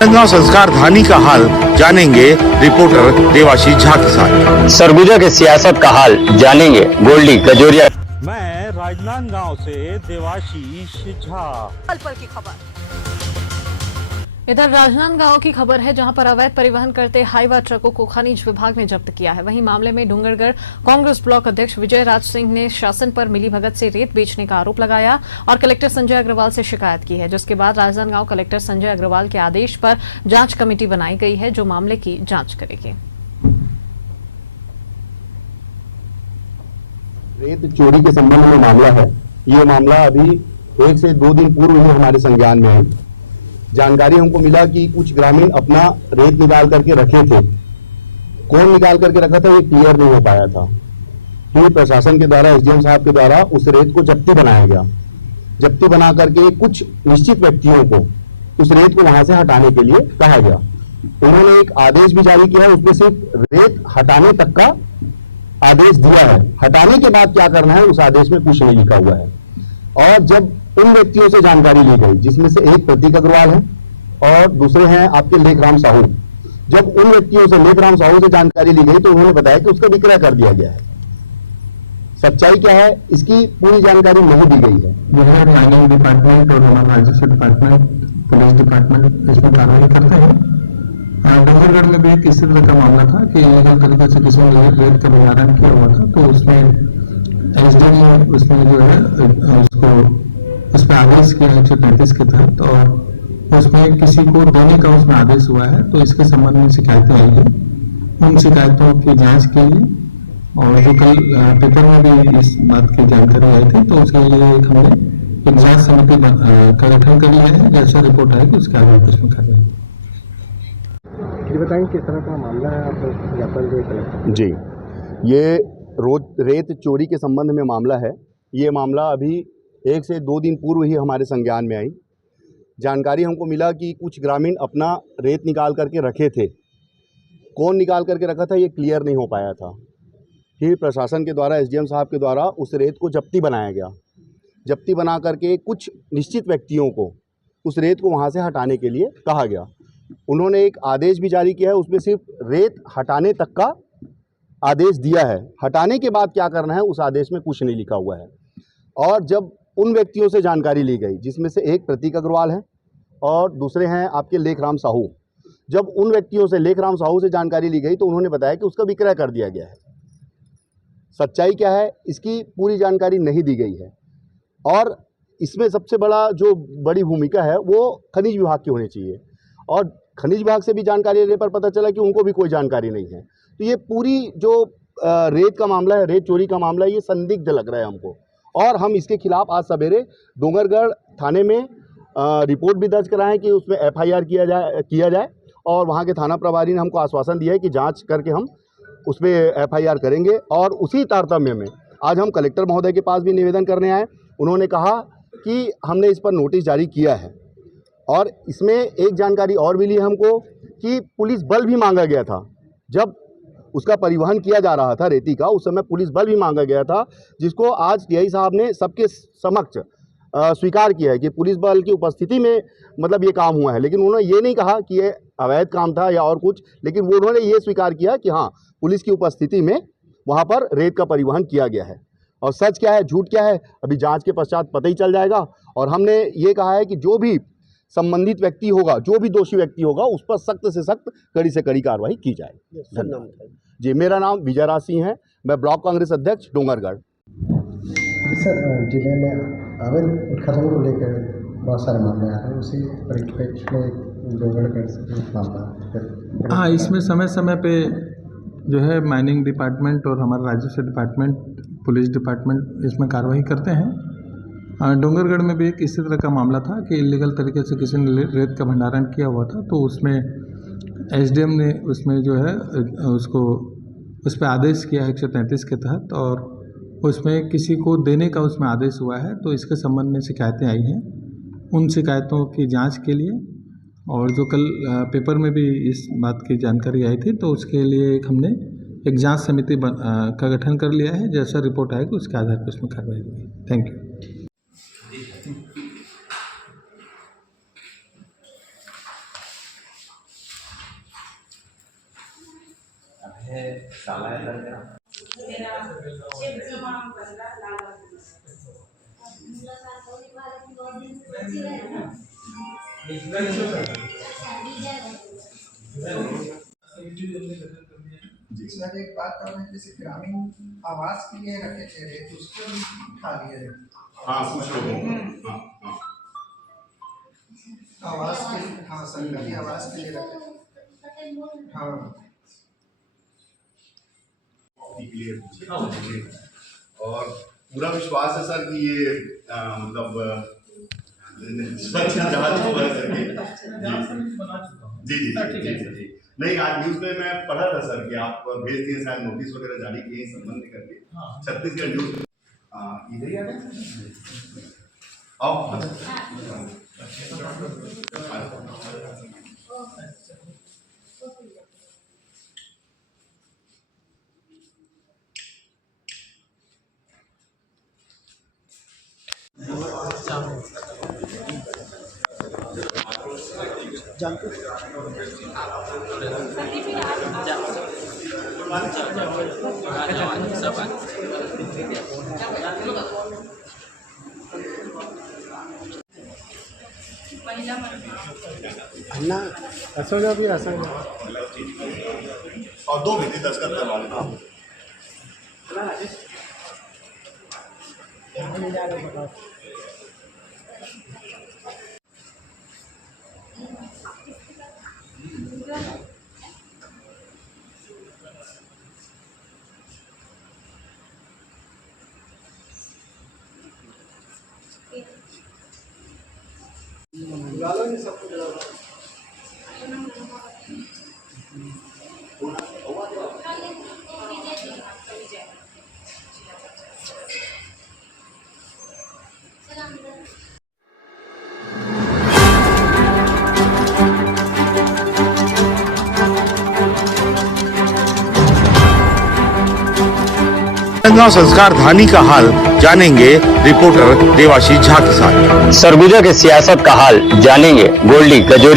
राजनांदगांव संस्कार धानी का हाल जानेंगे रिपोर्टर देवाशीष झा के साथ। सरगुजा के सियासत का हाल जानेंगे गोल्डी गजोरिया। मैं राजनांदगांव से देवाशीष झा। पल की खबर। इधर राजनांदगांव की खबर है, जहां पर अवैध परिवहन करते हाईवा ट्रकों को खनिज विभाग ने जब्त किया है। वहीं मामले में डूंगरगढ़ कांग्रेस ब्लॉक अध्यक्ष विजय राज सिंह ने शासन पर मिलीभगत से रेत बेचने का आरोप लगाया और कलेक्टर संजय अग्रवाल से शिकायत की है, जिसके बाद राजनांदगांव कलेक्टर संजय अग्रवाल के आदेश पर जांच कमेटी बनाई गई है, जो मामले की जांच करेगी। रेत चोरी के संबंध में मामला है। ये मामला अभी 1 से 2 दिन पूर्व ही हमारे संज्ञान में है। जानकारी हमको मिला कि कुछ ग्रामीण अपना रेत निकाल करके रखे थे। कौन निकाल करके रखा था ये क्लियर नहीं हो पाया था। फिर प्रशासन के द्वारा, एसडीएम साहब के द्वारा उस रेत को जब्ती बनाया गया। जब्ती बना करके कुछ निश्चित व्यक्तियों को उस रेत को वहां से हटाने के लिए कहा गया। उन्होंने एक आदेश भी जारी किया, उसमें सिर्फ रेत हटाने तक का आदेश दिया है। हटाने के बाद क्या करना है उस आदेश में कुछ नहीं लिखा हुआ है। और जब उन व्यक्तियों से जानकारी ली गई, जिसमें से एक प्रतीक अग्रवाल है और दूसरे हैं आपके लेखराम साहू, जब उन व्यक्तियों से लेखराम साहू से जानकारी ली गई तो उन्होंने बताया कि उसका विक्रय कर दिया गया है। सच्चाई क्या है इसकी पूरी जानकारी नहीं दी गई है। माइनिंग डिपार्टमेंट और हमारा राजस्व डिपार्टमेंट, पुलिस डिपार्टमेंट इसमें कार्रवाई करते हैं। डूंगरगढ़ में भी एक इसी तरह का मामला था कि इलीगल तरीके से किसी ने रेत का भंडारण किया हुआ था, तो उसमें एसडीएम ने उसमें जो है उसको उस पर आदेश किया 133 के तहत, और उसमें किसी को देने का उसमें आदेश हुआ है। तो इसके संबंध में शिकायतें आई हैं। उन शिकायतों की जांच के लिए और जो कल पेपर में भी इस बात की जानकारी आई थी, तो उसके लिए हमने एक जांच समिति का गठन कर लिया है। जैसे रिपोर्ट आएगी उसके आगे उसमें कार्रवाई। ये बताएं किस तरह का मामला है आप ज्ञापन दे? जी, ये रेत चोरी के संबंध में मामला है। ये मामला अभी 1 से 2 दिन पूर्व ही हमारे संज्ञान में आई। जानकारी हमको मिला कि कुछ ग्रामीण अपना रेत निकाल करके रखे थे। कौन निकाल करके रखा था ये क्लियर नहीं हो पाया था। फिर प्रशासन के द्वारा, एसडीएम साहब के द्वारा उस रेत को जब्ती बनाया गया। जब्ती बना करके कुछ निश्चित व्यक्तियों को उस रेत को वहाँ से हटाने के लिए कहा गया। उन्होंने एक आदेश भी जारी किया है, उसमें सिर्फ रेत हटाने तक का आदेश दिया है। हटाने के बाद क्या करना है उस आदेश में कुछ नहीं लिखा हुआ है। और जब उन व्यक्तियों से जानकारी ली गई, जिसमें से एक प्रतीक अग्रवाल है और दूसरे हैं आपके लेखराम साहू, जब उन व्यक्तियों से, लेखराम साहू से जानकारी ली गई तो उन्होंने बताया कि उसका विक्रय कर दिया गया है। सच्चाई क्या है इसकी पूरी जानकारी नहीं दी गई है। और इसमें सबसे बड़ी भूमिका है वो खनिज विभाग की होनी चाहिए, और खनिज विभाग से भी जानकारी लेने पर पता चला कि उनको भी कोई जानकारी नहीं है। तो ये पूरी जो रेत का मामला है, रेत चोरी का मामला है, ये संदिग्ध लग रहा है हमको। और हम इसके खिलाफ आज सवेरे डूंगरगढ़ थाने में रिपोर्ट भी दर्ज कराएं कि उसमें एफआईआर किया जाए, और वहाँ के थाना प्रभारी ने हमको आश्वासन दिया है कि जांच करके हम उसमें एफआईआर करेंगे। और उसी तारतम्य में आज हम कलेक्टर महोदय के पास भी निवेदन करने आए। उन्होंने कहा कि हमने इस पर नोटिस जारी किया है, और इसमें एक जानकारी और मिली है हमको कि पुलिस बल भी मांगा गया था। जब उसका परिवहन किया जा रहा था रेती का, उस समय पुलिस बल भी मांगा गया था, जिसको आज टीआई साहब ने सबके समक्ष स्वीकार किया है कि पुलिस बल की उपस्थिति में मतलब ये काम हुआ है। लेकिन उन्होंने ये नहीं कहा कि ये अवैध काम था या और कुछ, लेकिन वो उन्होंने ये स्वीकार किया कि हाँ, पुलिस की उपस्थिति में वहाँ पर रेत का परिवहन किया गया है। और सच क्या है, झूठ क्या है, अभी जाँच के पश्चात पता ही चल जाएगा। और हमने ये कहा है कि जो भी संबंधित व्यक्ति होगा, जो भी दोषी व्यक्ति होगा, उस पर सख्त से सख्त, कड़ी से कड़ी कार्रवाई की जाए। धन्यवाद जी। मेरा नाम विजय राज सिंह है, मैं ब्लॉक कांग्रेस अध्यक्ष डूंगरगढ़। सर, जिले में अवैध खनन को लेकर बहुत सारे मामले आ रहे हैं, उसी परिप्रेक्ष्य में डूंगरगढ़ मामला। हाँ, इसमें समय समय पे जो है माइनिंग डिपार्टमेंट और हमारा राजस्व डिपार्टमेंट, पुलिस डिपार्टमेंट इसमें कार्रवाई करते हैं। डूंगरगढ़ में भी एक इसी तरह का मामला था कि इलीगल तरीके से किसी ने रेत का भंडारण किया हुआ था, तो उसमें एसडीएम ने उसमें जो है उसको उस पर आदेश किया 133 के तहत, और उसमें किसी को देने का उसमें आदेश हुआ है। तो इसके संबंध में शिकायतें आई हैं। उन शिकायतों की जांच के लिए, और जो कल पेपर में भी इस बात की जानकारी आई थी, तो उसके लिए हमने एक जांच समिति का गठन कर लिया है। जैसा रिपोर्ट आएगी उसके आधार पर उसमें कार्रवाई होगी। Thank you. साला है सर मेरा सर एक बात और है, जैसे ग्रामीण आवास के लिए रखे थे रेत, उसको भी खा लिया है। हाँ कुछ लोगों को हाँ आवास के, हाँ सरकारी आवास के लिए रखे। हाँ और पूरा विश्वास है सर कि ये मतलब स्वच्छ जहाज करके जी जी जी जी नहीं, आज न्यूज में मैं पढ़ा था सर कि आप भेज दिए शायद नोटिस वगैरह जारी किए इस संबंध में करके छत्तीसगढ़ न्यूज इधर ही आ गए आओ अन्ना असोगा भी असोगा और 2 विधि दस्तखत करवा लेना राजनांदगांव संस्कार धानी का हाल जानेंगे रिपोर्टर देवाशीष झा के साथ। सरगुजा के सियासत का हाल जानेंगे गोल्डी कजोरी